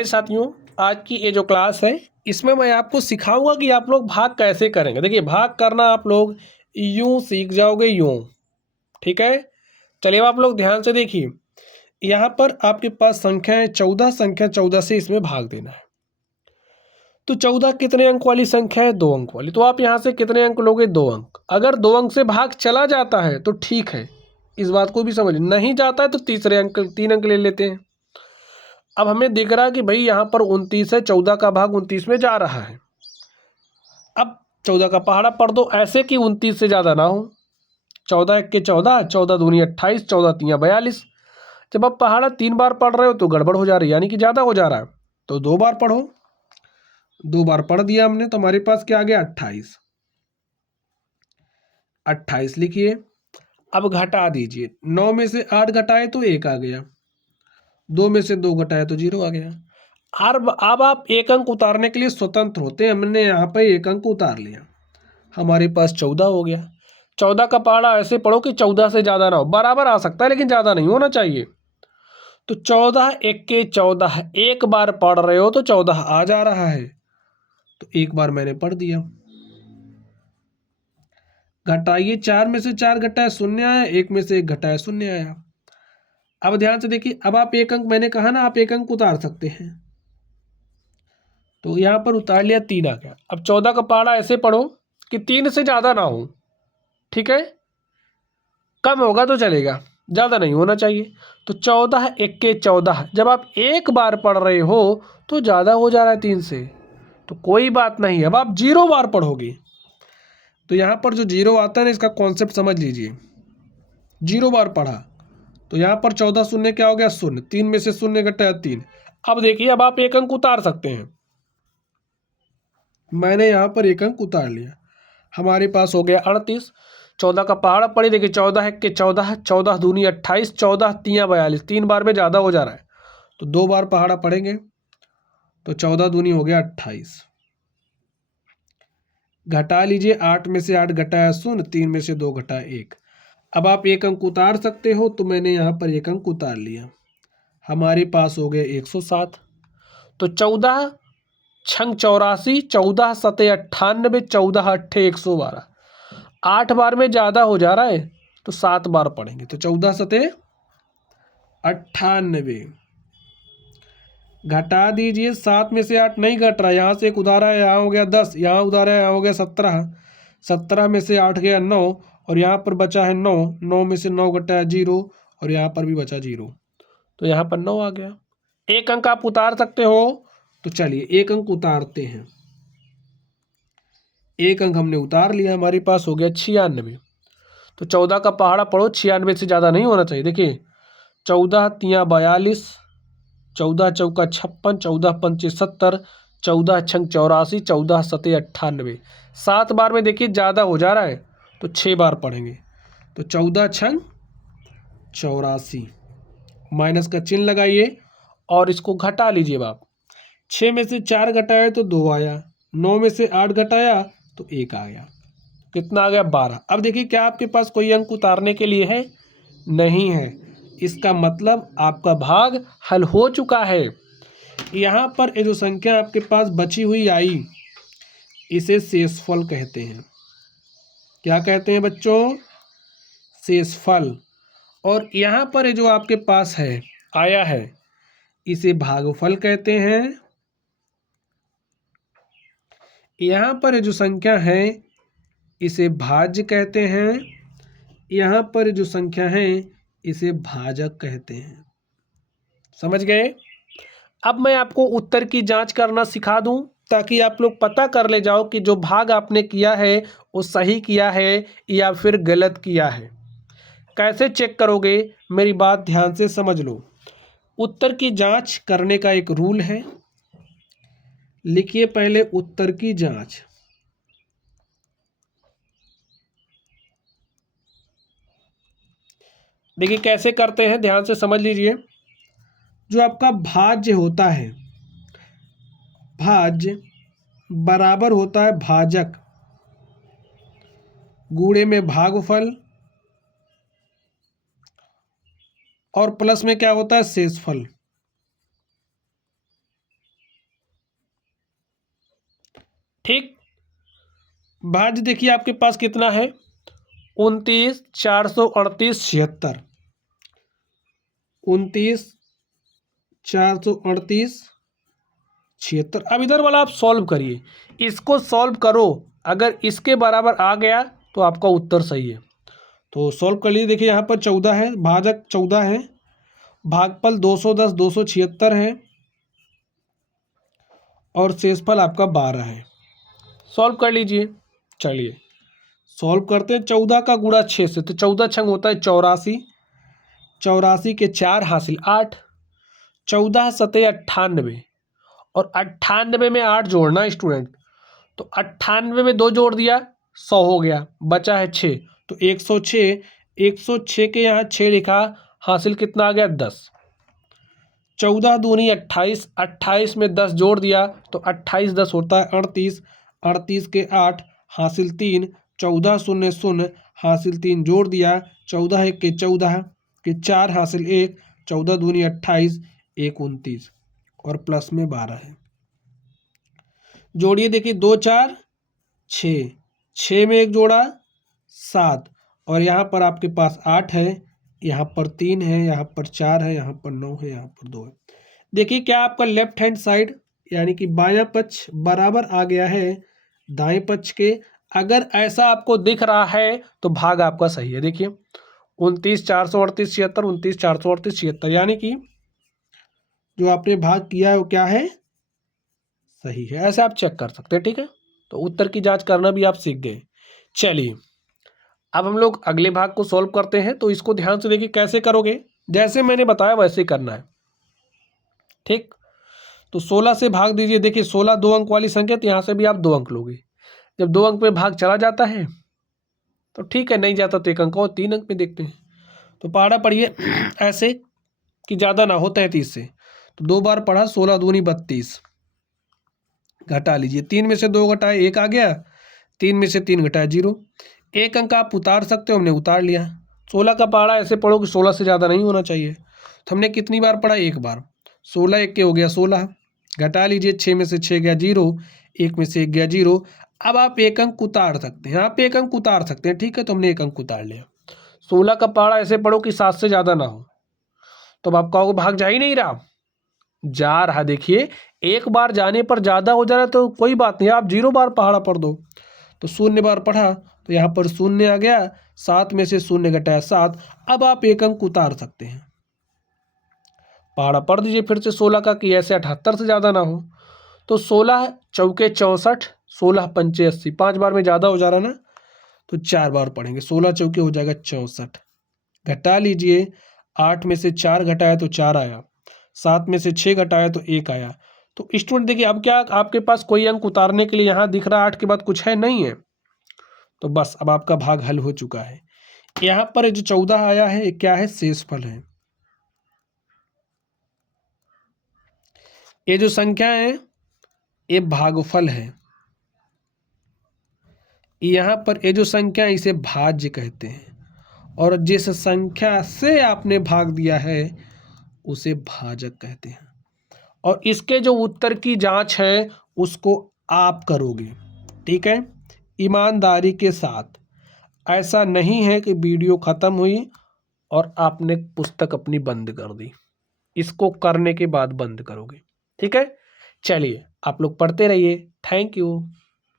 प्यारे साथियों, आज की ये जो क्लास है इसमें मैं आपको सिखाऊंगा कि आप लोग भाग कैसे करेंगे। देखिए, भाग करना आप लोग यूं सीख जाओगे, यूं। ठीक है, चलिए अब आप लोग ध्यान से देखिए। यहाँ पर आपके पास संख्या है 14, संख्या 14 से इसमें भाग देना है। तो 14 कितने अंक वाली संख्या है? 2 अंक वाली। तो आप यहाँ से कितने अंक लोगे? 2 अंक। अगर 2 अंक से भाग चला जाता है तो ठीक है, इस बात को भी समझ। नहीं जाता है तो तीसरे अंक 3 अंक ले लेते हैं। अब हमें दिख रहा है कि भाई यहाँ पर 29 है, 14 का भाग 29 में जा रहा है। अब 14 का पहाड़ा पढ़ दो ऐसे कि 29 से ज़्यादा ना हो। 14 एक के 14, 14 दूनी 28, 14 तियाँ 42। जब आप पहाड़ा 3 बार पढ़ रहे हो तो गड़बड़ हो जा रही है, यानी कि ज़्यादा हो जा रहा है। तो 2 बार पढ़ो। 2 बार पढ़ दिया हमने तो हमारे पास क्या आ गया? 28। 28 लिखिए। अब घटा दीजिए। 9 में से 8 घटाए तो 1 आ गया। 2 में से 2 घटाए तो 0 आ गया। अब आप एक अंक उतारने के लिए स्वतंत्र होते हैं। हमने यहाँ पे एक अंक उतार लिया, हमारे पास 14 हो गया। 14 का पहाड़ा ऐसे पढ़ो कि 14 से ज़्यादा ना हो, बराबर आ सकता है लेकिन ज़्यादा नहीं होना चाहिए। तो 14 एक के 14, एक बार पढ़ रहे हो तो 14 आ जा रहा है, तो एक बार मैंने पढ़ दिया। घटाइए, 4 में से 4 घटाए 0 आया, 1 में से 1 घटाए 0 आया। अब ध्यान से देखिए, अब आप एक अंक, मैंने कहा ना आप एक अंक उतार सकते हैं, तो यहाँ पर उतार लिया, 3 आ गया। अब 14 का पहाड़ा ऐसे पढ़ो कि 3 से ज़्यादा ना हो। ठीक है, कम होगा तो चलेगा, ज़्यादा नहीं होना चाहिए। तो 14 एक के 14, जब आप एक बार पढ़ रहे हो तो ज़्यादा हो जा रहा है 3 से, तो कोई बात नहीं। अब आप 0 बार पढ़ोगे तो यहाँ पर जो 0 आता है ना, इसका कॉन्सेप्ट समझ लीजिए। 0 बार पढ़ा तो यहाँ पर 14 शून्य क्या हो गया? 0। 3 में से 0 घटाया 3। अब देखिए, अब आप एक अंक उतार सकते हैं। मैंने यहाँ पर एक अंक उतार लिया, हमारे पास हो गया 38। 14 का पहाड़ा पड़ी, देखिए 14 एक के 14, 14 दूनी 28, 14 तियाँ 42। 3 बार में ज़्यादा हो जा रहा है तो 2 बार पहाड़ा पढ़ेंगे, तो 14 दूनी हो गया 28। घटा लीजिए, 8 में से 8 घटाया 0, 3 में से 2 घटाया 1। अब आप एक अंक उतार सकते हो, तो मैंने यहाँ पर एक अंक उतार लिया, हमारे पास हो गए 107। तो 14 छंग 84, 14 सते 98, 14 अट्ठे 112। 8 बार में ज़्यादा हो जा रहा है तो 7 बार पढ़ेंगे, तो 14 सते 98। घटा दीजिए, 7 में से 8 नहीं घट रहा, यहाँ से एक उधारा है, यहाँ हो गया 10, यहाँ उधारा है, यहाँ हो गया 17। 17 में से 8 गया 9, और यहाँ पर बचा है 9। 9 में से 9 घटा है 0, और यहाँ पर भी बचा 0, तो यहाँ पर 9 आ गया। एक अंक आप उतार सकते हो, तो चलिए एक अंक उतारते हैं। एक अंक हमने उतार लिया, हमारे पास हो गया 96। तो 14 का पहाड़ा पढ़ो, 96 से ज़्यादा नहीं होना चाहिए। देखिए 14 तियाँ 42, 14 चौका 56, 14 पंचे 70, 14 छंग 84, 14 सते 98। 7 बार में देखिए ज़्यादा हो जा रहा है तो 6 बार पढ़ेंगे, तो 14 छंग 84। माइनस का चिन्ह लगाइए और इसको घटा लीजिए आप। 6 में से 4 घटाया तो 2 आया, 9 में से 8 घटाया तो 1 आ गया। कितना आ गया? 12। अब देखिए, क्या आपके पास कोई अंक उतारने के लिए है? नहीं है। इसका मतलब आपका भाग हल हो चुका है। यहाँ पर ये जो संख्या आपके पास बची हुई आई, इसे शेषफल कहते हैं। क्या कहते हैं बच्चों? शेषफल। और यहाँ पर ये जो आपके पास है, आया है, इसे भागफल कहते हैं। यहाँ पर ये जो संख्या है, इसे भाज्य कहते हैं। यहाँ पर जो संख्या है, इसे भाजक कहते हैं। समझ गए? अब मैं आपको उत्तर की जांच करना सिखा दूं, ताकि आप लोग पता कर ले जाओ कि जो भाग आपने किया है वो सही किया है या फिर गलत किया है। कैसे चेक करोगे? मेरी बात ध्यान से समझ लो। उत्तर की जांच करने का एक रूल है, लिखिए पहले उत्तर की जांच। देखिए कैसे करते हैं, ध्यान से समझ लीजिए। जो आपका भाज्य होता है, भाज्य बराबर होता है भाजक, गुणे में भागफल, और प्लस में क्या होता है? शेषफल। ठीक। भाज्य देखिए आपके पास कितना है, 29, 438, 76, 29, 438, 76। अब इधर वाला आप सॉल्व करिए, इसको सॉल्व करो, अगर इसके बराबर आ गया तो आपका उत्तर सही है। तो सॉल्व कर लीजिए। देखिए यहाँ पर 14 है, भाजक 14 है, भागफल 210, 276 है, और शेषफल आपका 12 है। सॉल्व कर लीजिए। चलिए सॉल्व करते हैं। 14 का गुणा 6 से, तो 14 छंग होता है 84, 84 के 4 हासिल 8, 14 सतह 98, और 98 में 8 जोड़ना स्टूडेंट, तो 98 में 2 जोड़ दिया 100 हो गया, बचा है 6, तो 106, 106 के यहाँ 6 लिखा, हासिल कितना आ गया 10, 14 दूनी 28, 28 में 10 जोड़ दिया तो 28 10 होता है 38, 38 के 8 हासिल 3, 14 शून्य शून्य हासिल 3 जोड़ दिया, 14 एक के 14 के 4 हासिल 1, 14 दूनी 28, 1 29, और प्लस में 12 है। जोड़िए, देखिए 2 4 6, 6 में 1 जोड़ा 7, और यहाँ पर आपके पास 8 है, यहाँ पर 3 है, यहाँ पर 4 है, यहाँ पर 9 है, यहाँ पर 2 है। देखिए क्या आपका लेफ्ट हैंड साइड यानी कि बायां पक्ष बराबर आ गया है दाएं पक्ष के। अगर ऐसा आपको दिख रहा है तो भाग आपका सही है। देखिए 29 438 76, 29 438 76, यानी कि जो आपने भाग किया है वो क्या है, सही है। ऐसे आप चेक कर सकते हैं। ठीक है, तो उत्तर की जांच करना भी आप सीख गए। चलिए अब हम लोग अगले भाग को सॉल्व करते हैं। तो इसको ध्यान से देखिए कैसे करोगे, जैसे मैंने बताया वैसे ही करना है। ठीक, तो 16 से भाग दीजिए। देखिए 16 2 अंक वाली संख्या, तो यहाँ से भी आप 2 अंक लोगे। जब 2 अंक में भाग चला जाता है तो ठीक है, नहीं जाता तो 1 अंक और 3 अंक में देखते हैं। तो पहाड़ा पढ़िए ऐसे कि ज़्यादा ना हो 33 से, तो 2 बार पढ़ा, 16 दूनी 32, घटा लीजिए, 3 में से 2 घटाए 1 आ गया, 3 में से 3 घटाए 0, 1 अंक आप उतार सकते हो, हमने उतार लिया। 16 का पहाड़ा ऐसे पढ़ो कि 16 से ज़्यादा नहीं होना चाहिए। तो हमने कितनी बार पढ़ा, 1 बार, 16 1 के हो गया 16, घटा लीजिए, 6 में से 6 गया 0, 1 में से 1 गया 0। अब आप 1 अंक उतार सकते हैं, आप 1 अंक उतार सकते हैं। ठीक है, तो हमने 1 अंक उतार लिया। 16 का पहाड़ा ऐसे पढ़ो कि 7 से ज़्यादा ना हो, तो अब आप कहोगे भाग जा ही नहीं रहा, जा रहा। देखिए एक बार जाने पर ज़्यादा हो जा रहा है तो कोई बात नहीं, आप 0 बार पहाड़ा पढ़ दो। तो 0 बार पढ़ा तो यहाँ पर 0 आ गया, 7 में से 0 घटाया 7। अब आप 1 अंक उतार सकते हैं, पहाड़ा पढ़ दीजिए फिर से 16 का कि ऐसे 78 से ज़्यादा ना हो। तो 16 चौके 64, 16 पंचे 80, 5 बार में ज़्यादा हो जा रहा ना, तो 4 बार पढ़ेंगे। 16 चौके हो जाएगा 64, घटा लीजिए, 8 में से 4 घटाया तो 4 आया, 7 में से 6 घटाया तो 1 आया। तो स्टूडेंट देखिए अब क्या आपके पास कोई अंक उतारने के लिए यहाँ दिख रहा है 8 के बाद कुछ है नहीं है, तो बस अब आपका भाग हल हो चुका है। यहाँ पर जो 14 आया है ये क्या है, शेषफल है। ये जो संख्या है ये भागफल है। यहाँ पर ये जो संख्या है इसे भाज्य कहते हैं, और जिस संख्या से आपने भाग दिया है उसे भाजक कहते हैं। और इसके जो उत्तर की जांच है उसको आप करोगे। ठीक है, ईमानदारी के साथ। ऐसा नहीं है कि वीडियो ख़त्म हुई और आपने पुस्तक अपनी बंद कर दी, इसको करने के बाद बंद करोगे। ठीक है, चलिए आप लोग पढ़ते रहिए। Thank you.